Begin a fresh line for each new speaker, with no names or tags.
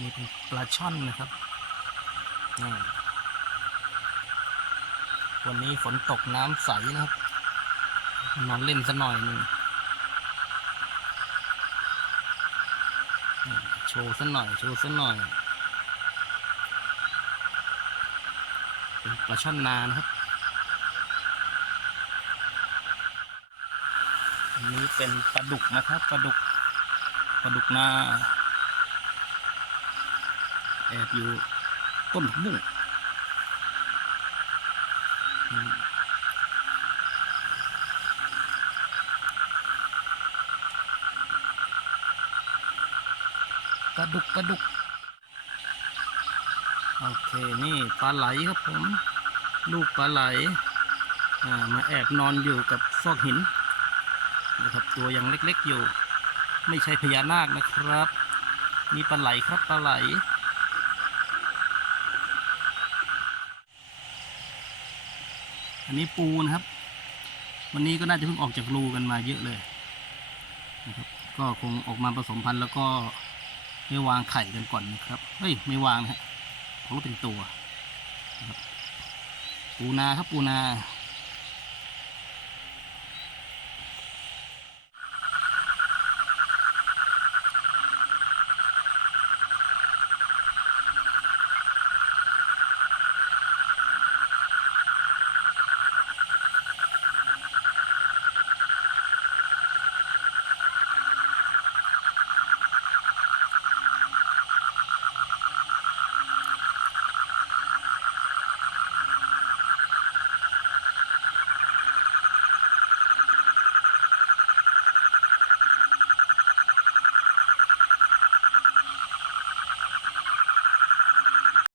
นี่เป็นปลาช่อนนะครับนี่วันนี้ฝนตกน้ำใสนะครับ นอนเล่นสักหน่อยหนึ่งโชว์สักหน่อย โชว์สักหน่อยปลาช่อนนานะครับ อันนี้เป็นปลาดุกนะครับปลาดุกปลาดุกนา แอบอยู่ต้นผักบุ้งอืมปลาดุกปลาดุก โอเคนี่ปลาไหลครับผม ลูกปลาไหลมาแอบนอนอยู่กับซอกหินนะครับตัวยังเล็กๆอยู่ ไม่ใช่พญานาคนะครับนี่ปลาไหลครับปลาไหล อันนี้ปูนะครับ วันนี้ก็น่าจะเพิ่งออกจากรูกันมาเยอะเลยนะครับ ก็คงออกมาผสมพันธุ์แล้วก็ไม่วางไข่กันก่อนนะครับ เฮ้ยไม่วางนะฮะเพราะว่าเป็นตัวนะครับปูนาครับปูนา